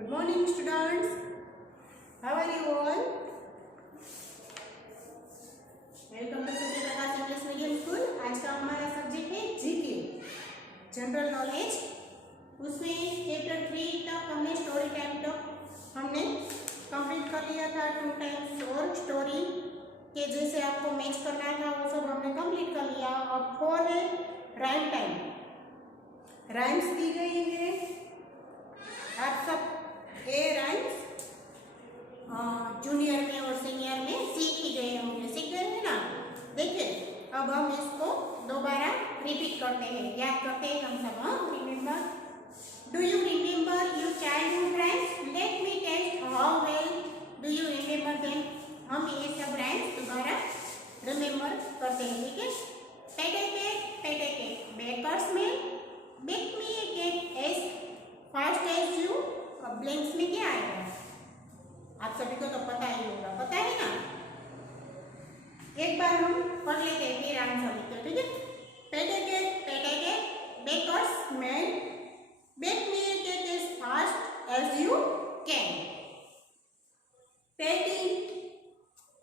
Good morning students. How are you all? Welcome to Satya Prakash English medium school. आज का हमारा subject है GK, general knowledge. उसमें chapter 3 तक हमने स्टोरी टाइम तक हमने कंप्लीट कर लिया था। 2 टाइम्स और स्टोरी के जैसे आपको मैच करना था वो सब हमने कंप्लीट कर लिया। अब 4 है राइम टाइम। राइम्स दी गई है, आप सब ए राइम्स जूनियर में और सीनियर में सीख ही गए होंगे, सीख गए हैं ना। देखिए अब हम इसको दोबारा रिपीट करते हैं, याद करते हैं हम सब। Remember, do you remember your childhood rhymes? Let me test how well do you remember them. हम ये सब राइम्स दोबारा रिमेंबर करते हैं, ठीक है। Patty cake, baker's man bake me a cake as fast as you. अब ब्लैंक्स में क्या आएगा? आप सभी को तो पता ही होगा, पता है ना। एक बार हम पढ़ लेते हैं फिर आंसर लिखते हैं, ठीक है। Patty cake baker's man bake me a cake as fast as you can. Pat it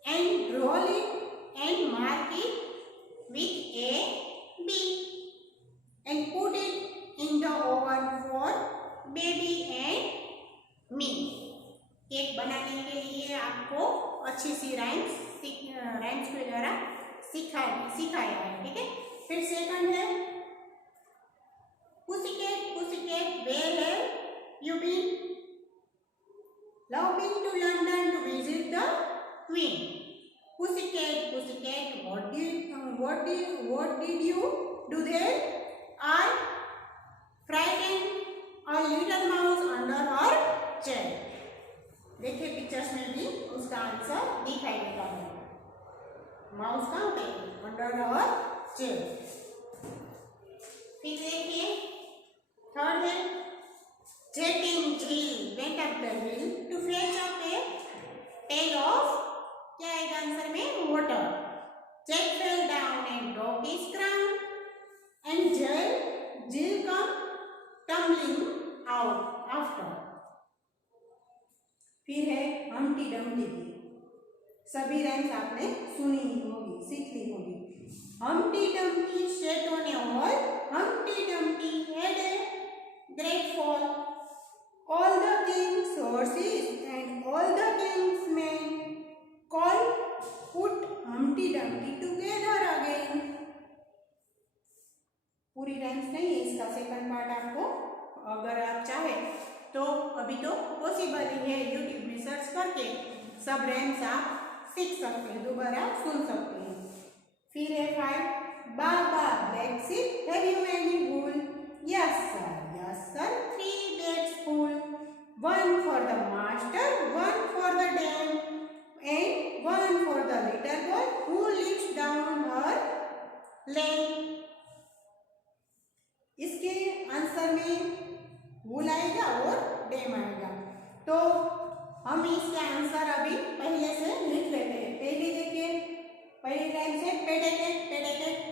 and roll it and mark it with a B and put it in the oven for baby and me। Cake बनाने के लिए आपको अच्छी सी rhymes के द्वारा सिखाया है, ठीक है। फिर सेकंड है pussycat where have you been loving to London to visit the Queen। Pussycat, what did you do there? I frightened a little mouse under her chair। देखिए पिक्चर्स में भी उसका आंसर दिखाई देता है। माउस कहाँ पे? Under her chair. फिर देखिए थर्ड है Jack and Jill went up the hill to fetch up a pail of, क्या आएगा आंसर में? water। Jack fell down and broke his crown and Jill come tumbling out after। फिर है Humpty Dumpty की। सभी rhymes आपने सुनी ही होगी, सीख ली होगी। Humpty Dumpty sat on a wall, Humpty Dumpty had a great fall। All the king's horses and all the king's men called, put Humpty Dumpty together again। पूरी राइम्स नहीं है, इसका सेकंड पार्ट आपको अगर आप चाहे तो अभी तो पॉसिबल ही है, यूट्यूब में सर्च करके सब राइम्स आप सीख सकते हैं, दोबारा सुन सकते हैं। फिर है 5 baa baa black sheep have you any wool? Yes sir, 3 bags full, 1 for the master, 1 for the dame and 1 for the little boy who lives down her lane। इसके आंसर में वूल आएगा और डेम आएगा, तो हम इसके आंसर अभी पहले से लिख लेते हैं। पहले देखिए, पहली लाइन से patty cake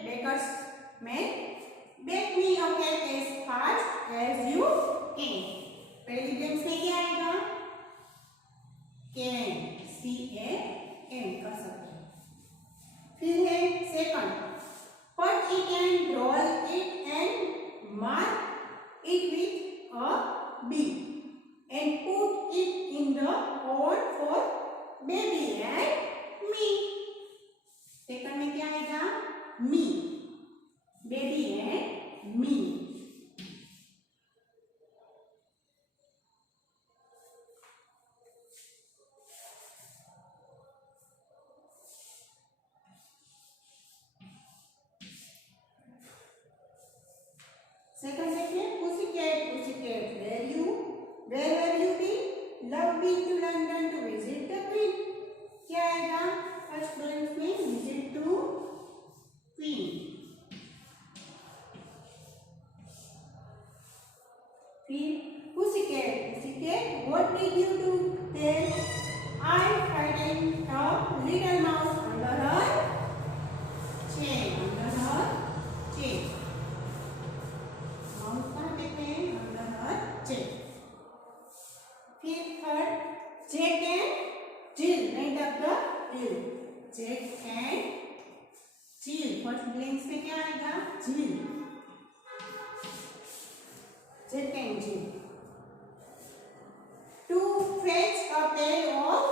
baker's man bake me a cake as fast as you can. पहली गेम्स में क्या आएगा? कैन, CAN कर सकते हैं। फिर है second, pat it and roll it and mark it with a B and put it in the oven for baby and me। Second में क्या आएगा? Me, baby and me। Second देखिए, पुसीकैट where have you been? Love been to London to visit the Queen। क्या आएगा? First blank में visit to Queen। फिर पुसीकैट what did you do there? I frightened a little mouse under her chair। Mouse कहाँ देते हैं? Under her chair. फिर third, Jack and Jill, right of the hill, Jack and Jill. First blanks में क्या आएगा? Jill, Jack and Jill. To fetch a pail of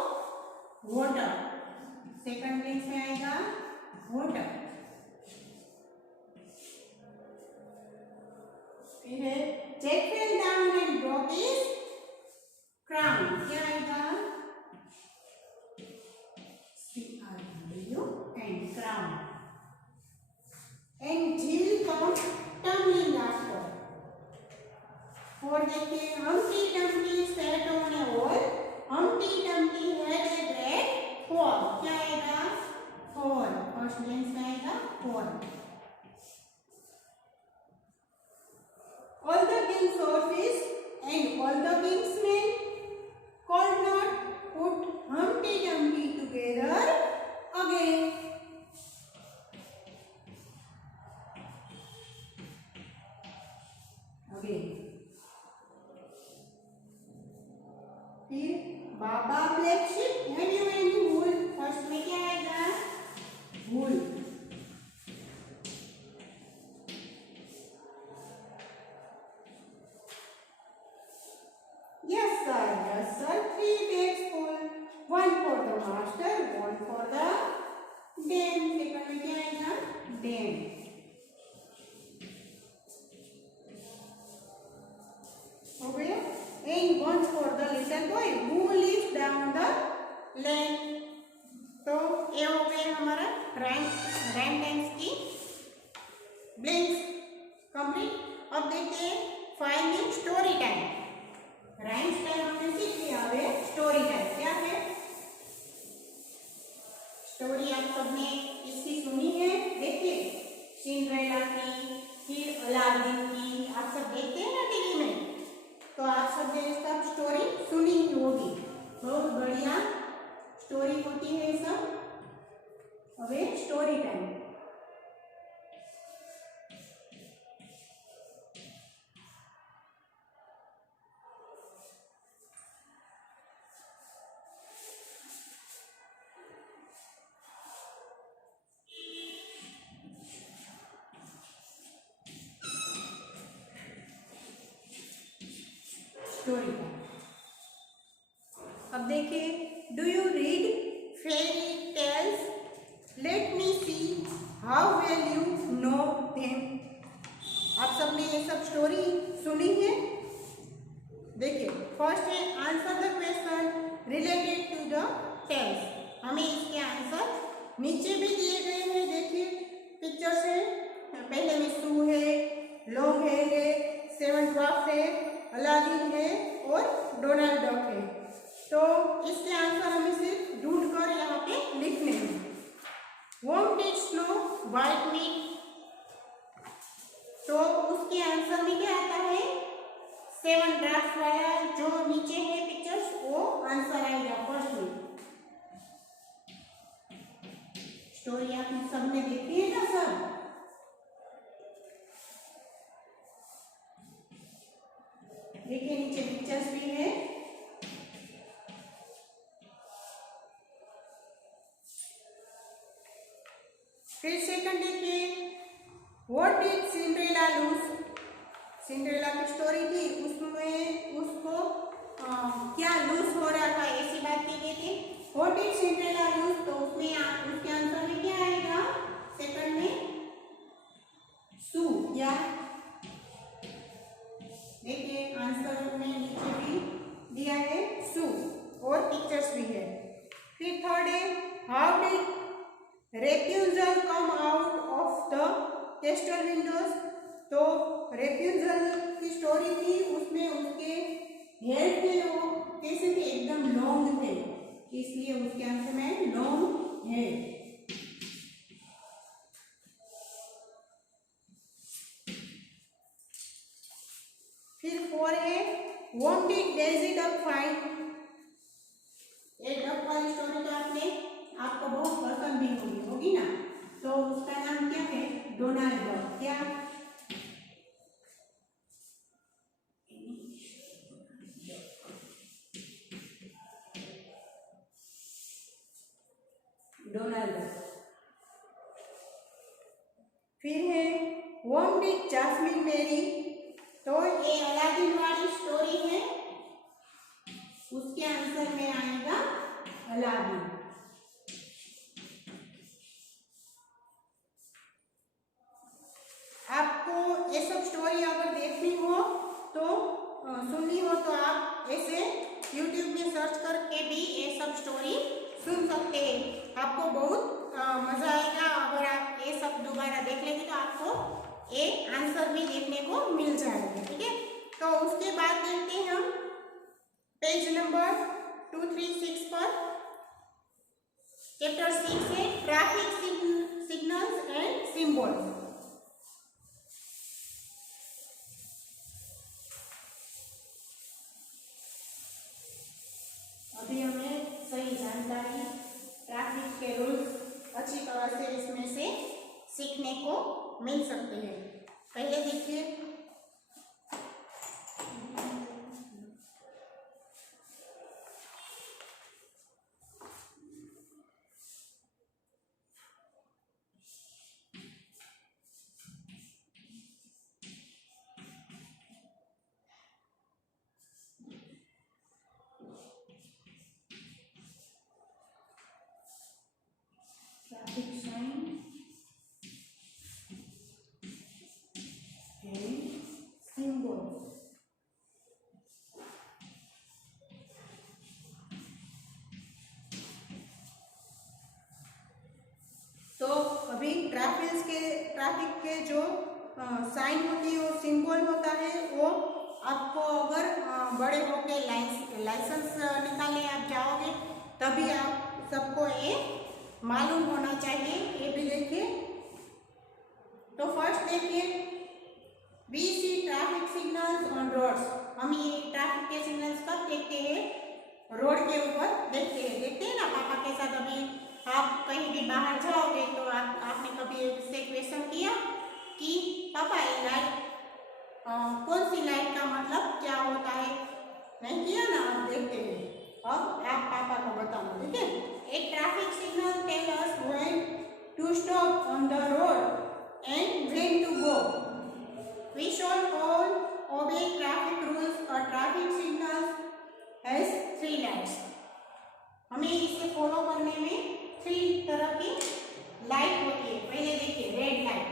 water, second blanks में आएगा water. फिर है Jack fell down and broke his crown, क्या आएगा? CRW and crown. And जिल कम टम्बलिंग आफ्टर। और देखिए Humpty Dumpty sat on a wall, Humpty Dumpty had a great fall, क्या आएगा? fall, फर्स्ट ब्लैंक्स में आएगा fall। All the king's horses and all the king's men could not put Humpty Dumpty together again. फिर baa baa black sheep, have you any wool, first में क्या आएगा? Wool. Yes sir, 3 bags full, one for the master, one for the dame, second में क्या आएगा? dame। हो गया? And one for the little boy who lives down the lane। तो ये हो गए हमारा राइम टाइम्स की ब्लैंक्स कंप्लीट। अब देखते हैं finding story time. Rhymes time हमने सीख लिया, अब स्टोरी टाइम क्या है? स्टोरी आप सबने इसकी सुनी है, देखिए सिंड्रेला की, फिर अलादीन की, आप सब देखते हैं ना टीवी में, तो आप सबने इसका स्टोरी सुनी ही होगी। बहुत बढ़िया स्टोरी होती है सब। अब स्टोरी टाइम। Story time. अब देखिए, do you read fairy tales? Let me see how well you know them. आप सबने ये सब स्टोरी सुनी है? देखिए फर्स्ट है answer the question related to the tales. हमें इसके आंसर नीचे भी दिए गए हैं, देखिए पिक्चर से। पहले में सू है, लॉन्ग हेयर है, सेवन ड्वार्फ है, अलादीन है और डोनाल्ड डक है। तो इसके आंसर हमें सिर्फ ढूंढ कर यहाँ पे लिखने हैं। Whom did Snow White meet, तो उसके आंसर में क्या आता है? सेवन ड्राफ्ट वाला जो नीचे है पिक्चर्स, वो आंसर आएगा फर्स्ट में। स्टोरी आप सबने देखी है ना सब? देखिए नीचे पिक्चर्स भी है। फिर सेकंड देखिए, what did Cinderella lose? Cinderella की स्टोरी थी, उसमें उसको क्या लूज हो रहा था, ऐसी बात की गई थी। व्हाट डिड सिंड्रेला लूज, तो उसमें उसके आंसर में क्या आएगा? सेकंड में सू, या देखिए आंसर में नीचे भी दिया है सू और पिक्चर्स भी है। फिर थर्ड है, how did Rapunzel come out of the castle windows? तो रेप्यूजल की स्टोरी थी, उसमें उसके हेयर थे वो कैसे थे? एकदम लॉन्ग थे, इसलिए उसके आंसर में लॉन्ग है। फिर फोर है, what did daisy duck find? ये डक वाली स्टोरी तो आपको बहुत पसंद भी होगी ना, तो उसका नाम क्या है? Donald Duck. क्या? Donald Duck. फिर है व्हाट डिड जैस्मिन मैरी, तो ये अलादीन वाली स्टोरी है, उसके आंसर में आएगा अलादीन। आपको ये सब स्टोरी अगर देखनी हो तो सुननी हो तो आप ऐसे YouTube में सर्च करके भी ये सब स्टोरी सुन सकते हैं। आपको बहुत मजा आएगा। अगर आप ये सब दोबारा देख लेंगे तो आपको ये आंसर भी देखने को मिल जाएगा। ठीक है, तो उसके बाद देखते हैं हम पेज नंबर 236 पर। चैप्टर 6 है ट्रैफिक सिग्नल्स एंड सिंबल्स। अभी हमें सही जानकारी ट्रैफिक के रूल्स अच्छी तरह से इसमें से सीखने को मिल सकते हैं। पहले देखिए traffic sign and symbols। तो अभी ट्रैफिक के जो साइन होती है वो सिंबल होता है, वो आपको अगर बड़े होके लाइसेंस निकालने आप जाओगे तभी आप सबको ये मालूम होना चाहिए। ये भी देखिए, तो फर्स्ट देखिए we see traffic signals on roads. हम ये ट्रैफिक के सिग्नल्स कब देखते हैं? रोड के ऊपर देखते हैं ना। पापा के साथ अभी आप कहीं भी बाहर जाओगे तो आपने कभी इससे क्वेश्चन किया कि पापा ये लाइट कौन सी लाइट का मतलब क्या होता है? नहीं किया ना, आप देखते हैं। अब आप पापा को बताना, ठीक है। एक traffic signal tell us when to stop on the road and when to go. We should all obey traffic rules और ट्रैफिक सिग्नल्स हैज 3 लाइट्स। हमें इसे फॉलो करने में 3 तरह की लाइट होती है। पहले देखिए रेड लाइट,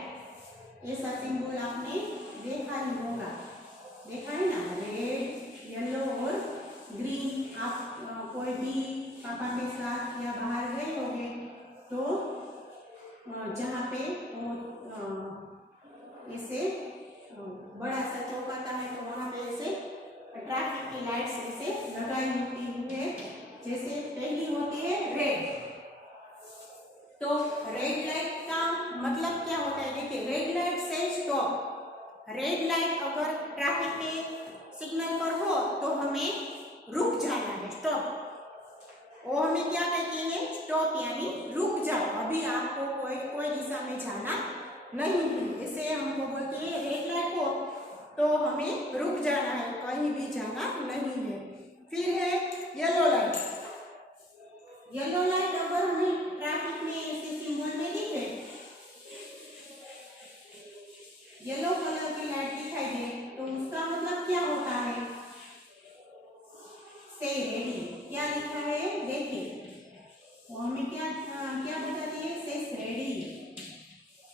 ये सब सिंबल आपने देखा ही होगा, देखा है ना, रेड, येलो और ग्रीन। आप कोई भी पापा के साथ या बाहर गए होंगे तो जहाँ पे इसे बड़ा सा चौक आता है तो वहाँ पे ऐसे ट्रैफिक की लाइट्स ऐसे लगाई होती है। जैसे पहली होती है रेड, तो रेड लाइट का मतलब क्या होता है? देखिए रेड लाइट से स्टॉप। रेड लाइट अगर ट्रैफिक के सिग्नल पर हो तो हमें रुक जाना है, स्टॉप। वो हमें क्या कहते हैं? स्टॉप, यानी रुक जाओ, अभी आपको कोई दिशा में जाना नहीं है। इसे हमको बोलते हैं रेड लाइट को तो हमें रुक जाना है, कहीं भी जाना नहीं है। फिर है येलो लाइट। येलो लाइट अगर हमें ट्रैफिक में ऐसे सिंबल में दिखे, येलो कलर की लाइट दिखाई दे तो उसका मतलब क्या होता है? Stay ready. क्या लिखा है? देखिए वो हमें क्या बताती है? स्टे रेडी,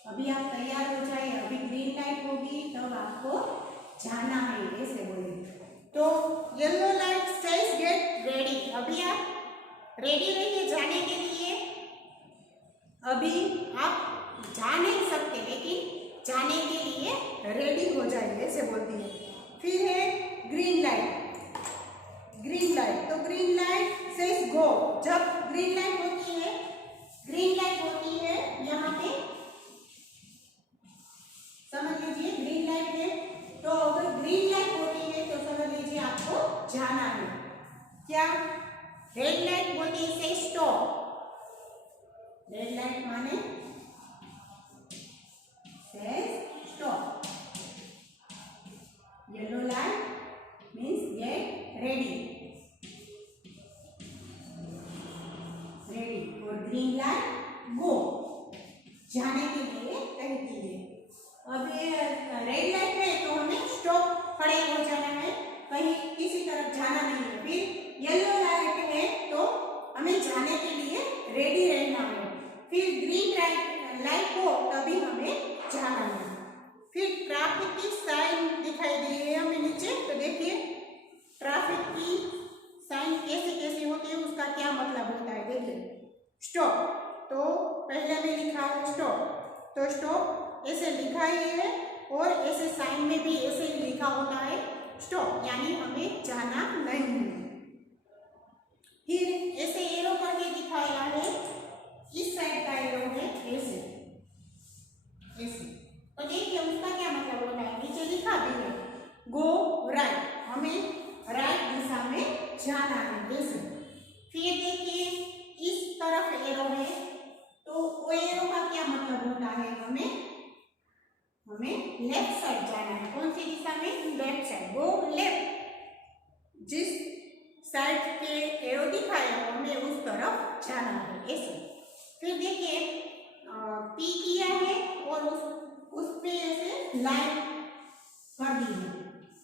अभी आप तैयार हो जाए, अभी ग्रीन लाइट होगी तब आपको जाना है, ऐसे बोले। तो yellow light says get ready, अभी आप रेडी रहिए जाने के लिए। अभी आप जा नहीं सकते लेकिन जाने के लिए रेडी हो जाइए, ऐसे बोलती है। फिर है ग्रीन लाइट। ग्रीन लाइट, तो ग्रीन लाइट सेज गो। जब ग्रीन लाइट होती है यहाँ पे समझ लीजिए ग्रीन लाइट है, तो अगर ग्रीन लाइट होती है तो समझ लीजिए आपको जाना है। क्या? रेड लाइट बोलती है से स्टॉप। रेड लाइट माने से stop. Yellow light means get ready, और ग्रीन लाइट जाने के लिए कहती है। अब ये रेड लाइट है तो हमें स्टॉप, खड़े हो जाना है, कहीं किसी तरफ जाना नहीं है। फिर येलो लाइट है तो हमें जाने के लिए रेडी रहना है। फिर ग्रीन लाइट हो तभी हमें जाना है। फिर ट्रैफिक की साइन दिखाई दी है हमें नीचे, तो देखिए ट्रैफिक की साइन कैसे कैसे होती है, उसका क्या मतलब होता है। देखिए स्टॉप, तो पहले में लिखा है स्टॉप, तो स्टॉप ऐसे लिखा ही है और ऐसे साइन में भी ऐसे ही लिखा होता है स्टॉप, यानी हमें जाना नहीं है। फिर ऐसे एरो करके दिखाया है, इस साइड का एरो है ऐसे ऐसे, तो देखिए उसका क्या मतलब होता है, नीचे लिखा भी है गो राइट, हमें राइट दिशा में जाना है ऐसे। फिर देखिए इस तरफ एरो है, तो वो एरो का क्या मतलब होता है, हमें लेफ्ट साइड जाना है। कौन सी दिशा में, लेफ्ट साइड, गो लेफ्ट, जिस साइड के एरो दिखाया हमें उस तरफ जाना है ऐसे। फिर देखिए पी किया है और उस पे ऐसे लाइन कर दी है,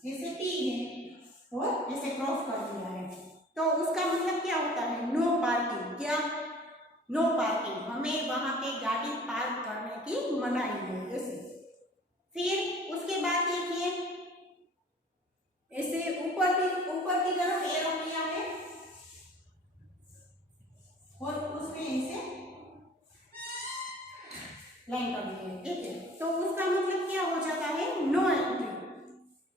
जैसे पी है और ऐसे क्रॉस कर दिया है, तो उसका मतलब क्या होता है, नो पार्किंग। क्या, नो पार्किंग, हमें वहां पे गाड़ी पार्क करने की मनाही है ऐसे। फिर उसके बाद देखिए ऐसे ऊपर की तरफ एरो किया है और उसमें ऐसे लाइन कर दी है, ठीक है, तो उसका मतलब क्या हो जाता है, नो एंट्री।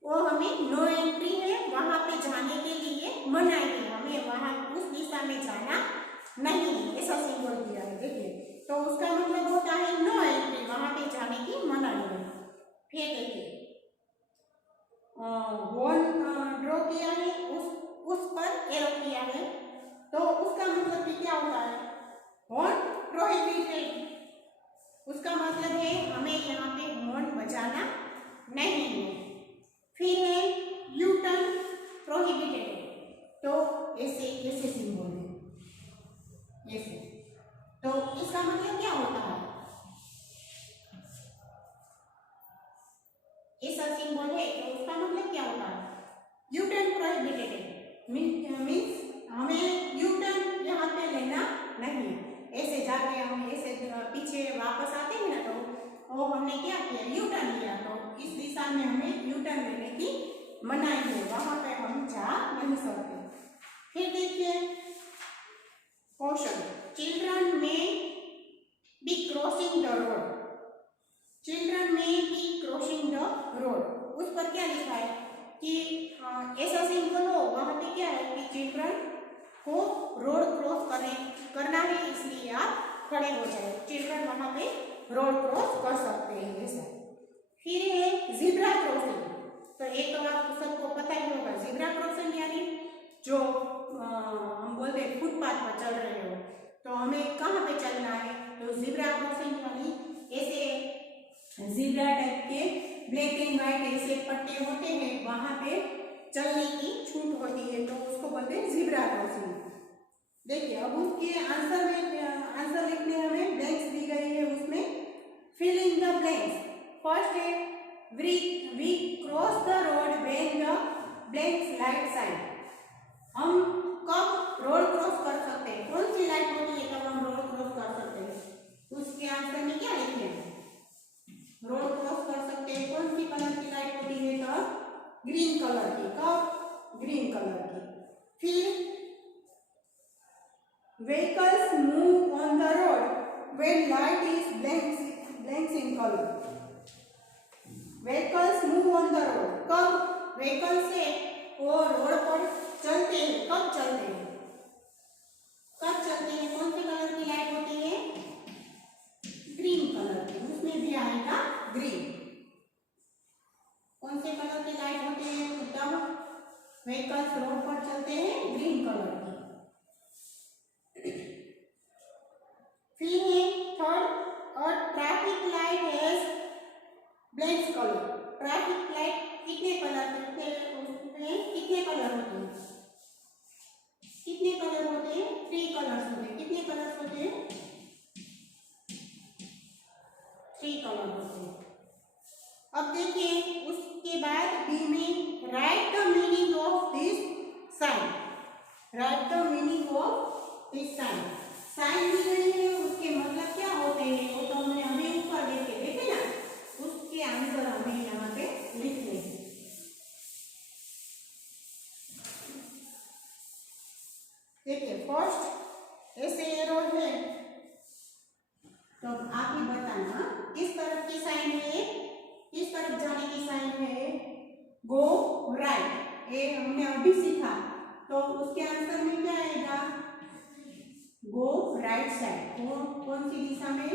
वो हमें नो एंट्री है, वहां पे जाने के लिए मनाही है, हमें वहां उस दिशा में जाना नहीं, ऐसा सिंबल दिया है। देखिए तो उसका मतलब होता है नो एंट्री, वहां पे जाने की मनाही है। फिर देखिए वन ड्रॉ किया है, उस पर एरो किया है, तो उसका मतलब भी क्या होता है, हॉर्न प्रोहिबिटेड, उसका मतलब है हमें यहाँ पे हॉर्न बजाना नहीं है। फिर है यू टर्न प्रोहिबिटेड, तो ऐसे ऐसे सिंबल है ऐसे, तो इसका मतलब क्या होता है, ऐसा सिंबल है तो उसका मतलब क्या होता है, यू टर्न प्रोहिबिटेड मीन्स हमें यू टर्न यहाँ पे लेना नहीं, ऐसे जाके हम ऐसे पीछे वापस आते हैं ना, तो वो हमने क्या किया, यू टर्न लिया, तो इस दिशा में हमें यू टर्न लेने की मनाही है, वहां पे हम जा नहीं सकते। फिर देखिए क्वेश्चन, चिल्ड्रन में B crossing the road, children में बी क्रॉसिंग द रोड, उस पर क्या लिखा है कि ऐसा सिंबल हो, वहां पे क्या है कि चिल्ड्रन को रोड क्रॉस करना है, इसलिए आप खड़े हो जाए, चिल्ड्रन वहां पे रोड क्रॉस कर सकते हैं ऐसा। फिर है ज़ेब्रा क्रॉसिंग, तो ये तो आप सबको पता ही होगा, ज़ेब्रा क्रॉसिंग यानी जो हम बोलते हैं फुटपाथ पर चल रहे हो, तो हमें कहाँ पे चलना है, तो ज़ेब्रा क्रॉसिंग यानी ऐसे ज़ेब्रा टाइप के ब्लैक एंड व्हाइट ऐसे पट्टे होते हैं, वहां पे चलने की छूट होती है, तो उसको बोलते हैं ज़ेब्रा क्रॉसिंग। देखिए अब उसके आंसर लिखने हमें ब्लैंक्स दी गई है, उसमें fill in the blanks. First है we cross the road when the blanks light sign, हम कब रोड क्रॉस कर सकते हैं, कौन सी लाइट होती है तब हम रोड क्रॉस कर सकते हैं, उसके आंसर में क्या लिखे हैं, रोड क्रॉस कर सकते हैं कौन सी कलर की लाइट होती है, तब ग्रीन कलर की, कब ग्रीन कलर की। फिर vehicles move on the road when light is blanks in color, vehicles move on the road, कब व्हीकल से वो रोड पर चलते हैं, कब चलते हैं, कौन से कलर की लाइट होती है, ग्रीन कलर की, उसमें भी आएगा ग्रीन, कौन से कलर की लाइट होती है तब व्हीकल्स रोड पर चलते हैं, ग्रीन कलर की। फिर है थर्ड, और traffic light has black colour, traffic light कितने कलर, उसमें कितने कलर होते हैं, देखिए उसके बाद बी में write the meaning of this sign, write the meaning of this sign. Sign दी गई है, उसके मतलब क्या होते हैं वो तो हमने अभी ऊपर देखे देखे ना, उसके आंसर हमें यहाँ पे लिखने हैं। देखिए फर्स्ट ऐसे एरो है, तो आप ही बताना किस तरफ की साइन है, किस तरफ जाने की साइन है। गो राइट, ये हमने अभी सीखा, तो उसके आंसर में क्या आएगा, गो राइट साइड। वो कौन सी दिशा में,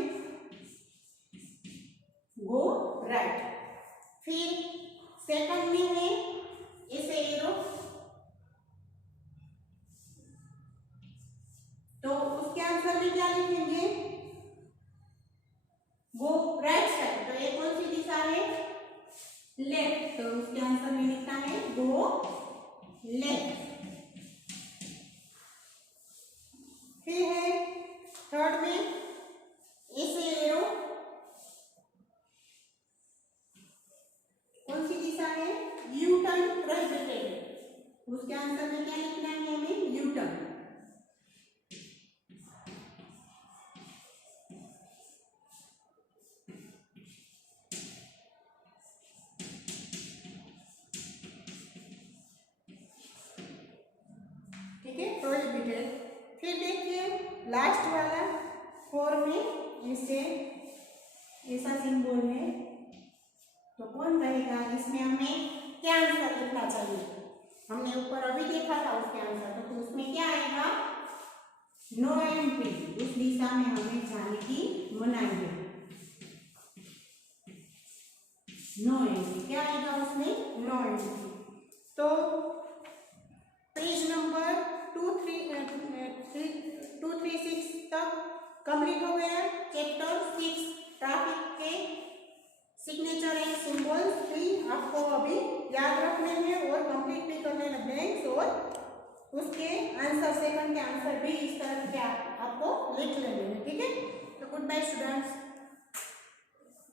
गो राइट। फिर सेकंड में है ऐसे एरो, तो उसके आंसर में क्या लिखेंगे, गो राइट साइड। तो ये कौन सी दिशा है, लेफ्ट, तो उसके आंसर में लिखना है गो लेफ्ट। फिर है थर्ड में ऐसे एरो, कौन सी दिशा है, यू टर्न प्रोहिबिटेड, उसके आंसर में क्या लिखना है हमें, यू टर्न। ठीक है, प्रोहिबिटेड। फिर देखिए लास्ट वाला 4 में ऐसे ऐसा सिंबल है, तो कौन रहेगा, इसमें हमें क्या आंसर लिखना चाहिए। हमने ऊपर अभी देखा था उसके आंसर, तो उसमें क्या आएगा, नो एंट्री, उस दिशा में हमें जाने की मनाही है, नो एंट्री। क्या आएगा उसमें, नो एंट्री। तो पेज नंबर 236 तक कंप्लीट हो गया। चैप्टर 6 ट्रैफिक के सिग्नेचर एंड सिंबल्स भी आपको अभी याद रखने हैं और कंप्लीट भी करने हैं ब्लैंक्स, और उसके आंसर सेकंड के आंसर भी इस तरह के आपको लिख लेने हैं। ठीक है, तो गुड बाय स्टूडेंट्स।